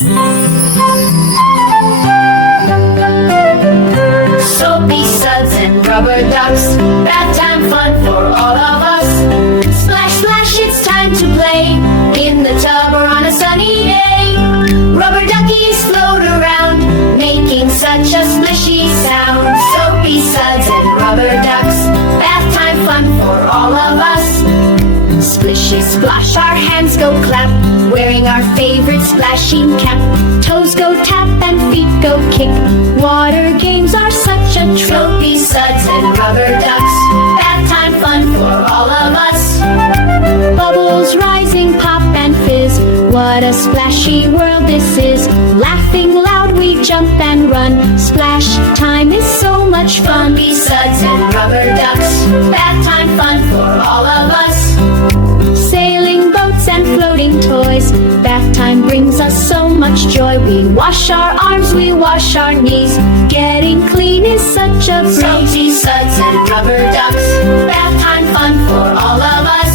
Soapy suds and rubber ducks, bath time fun for all of us. Splash, splash, it's time to play in the tub or on a sunny day. Rubber duckies float around, making such a splishy sound. Soapy suds and rubber ducks, bath time fun for all of us. Splishy splash, our hands go clap, wearing our favorite splashing cap. Toes go tap and feet go kick, water games are such a trip. Soapy suds and rubber ducks, bath time fun for all of us. Bubbles rising, pop and fizz, what a splashy world this is. Laughing loud we jump and run, splash time is so much fun. Soapy suds and rubber ducks, bath time fun for all of us. Sailing boats and floating toys, bath time brings us so much joy. We wash our arms, we wash our knees, getting clean is such a breeze. Soapy suds and rubber ducks, bath time fun for all of us.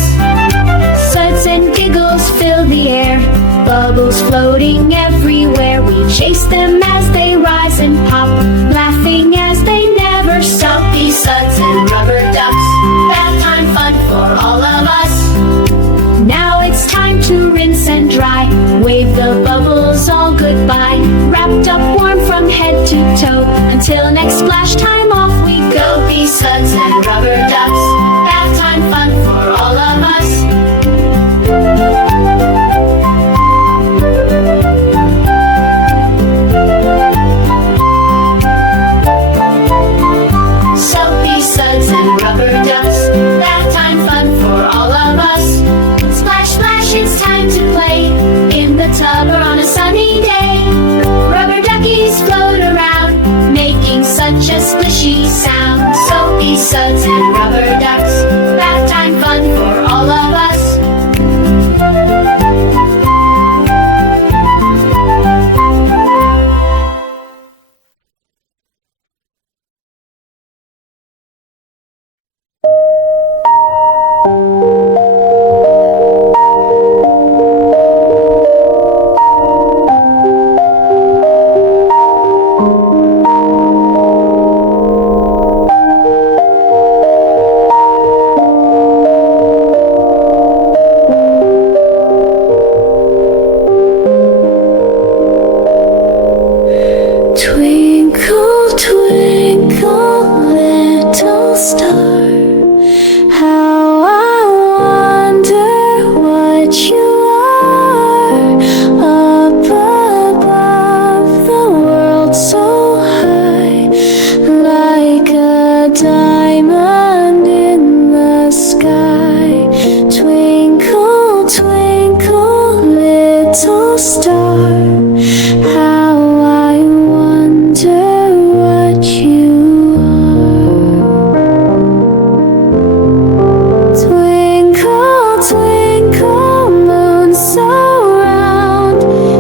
Suds and giggles fill the air, bubbles floating everywhere. We chase them as they rise and pop, laughing as they never stop. Soapy suds and rubber ducks, bath time fun for all of us. Now it's time to rinse and dry, wave the bubbles all goodbye. Wrapped up warm from head to toe, until next splash time off we go. Soapy suds and rubber ducks, bath time fun for all of us. Soapy suds and rubber ducks, bath time fun for all of us. Splash, splash, it's time to play in the tub or on a sunny day. Rubber duckies float around, making such a splishy sound. Soapy suds and rubber ducks, bath time fun for all of us. Twinkle, twinkle, little star, how I wonder what you are. Up above the world so high, like a diamond in the sky. Twinkle, twinkle, little star, how I wonder what you are. Twinkle, twinkle, moon so round,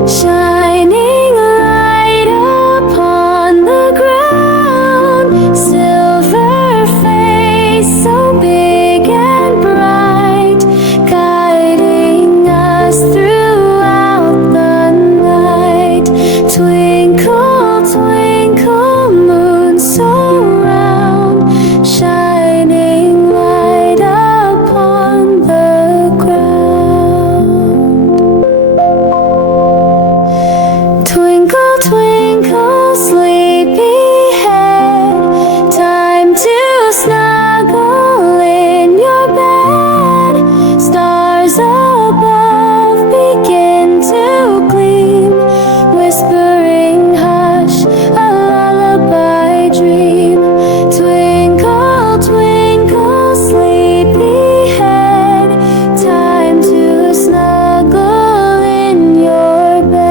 shining light upon the ground. Silver face so big and bright, guiding us throughout the night. Twinkle, twinkle, moon so round, shining light upon the ground. Twinkle, twinkle, sleepy head, time to snuggle in your bed. Stars above begin to gleam, whispering hush, a lullaby dream. Twinkle, twinkle, sleepy head, time to snuggle in your bed.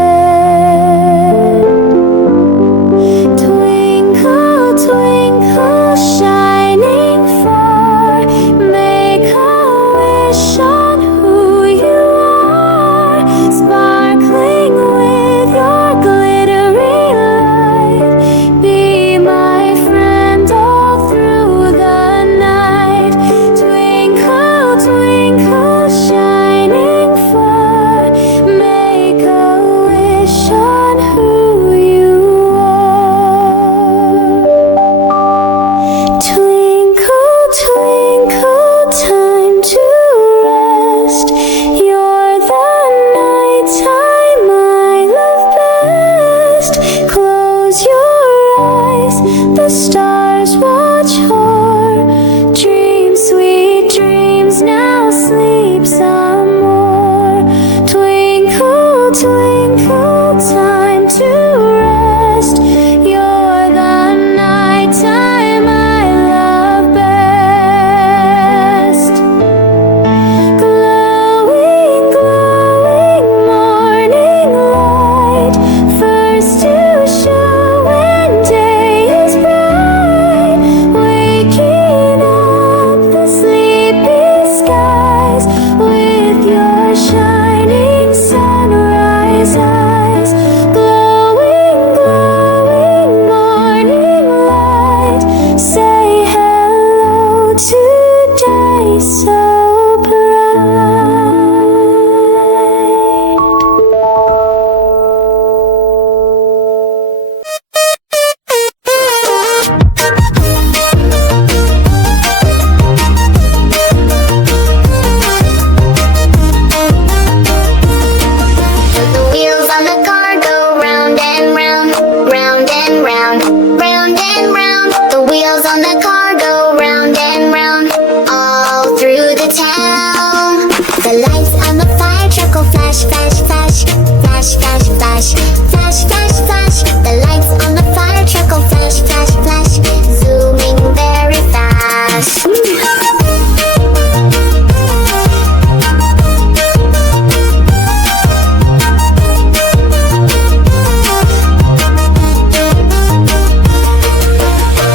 flash. Flash, flash, flash. The lights on the fire truck go flash, flash, flash. Zooming very fast.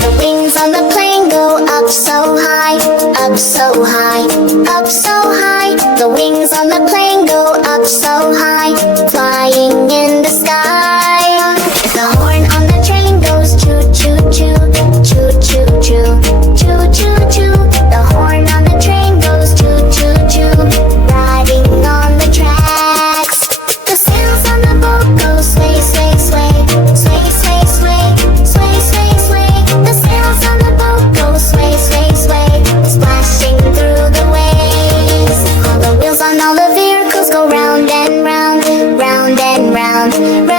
The wings on the plane go up so high, up so high, up so high. The wings on the plane go up so high, flying in the sky. The horn on the train goes choo choo choo, choo choo choo, choo choo choo. The horn on the train goes choo choo choo, riding on the tracks. The sails on the boat go sway sway sway, sway sway sway, sway sway sway. The sails on the boat go sway sway sway, splashing through the waves. All the wheels on all the vehicles go round and round, round and round, round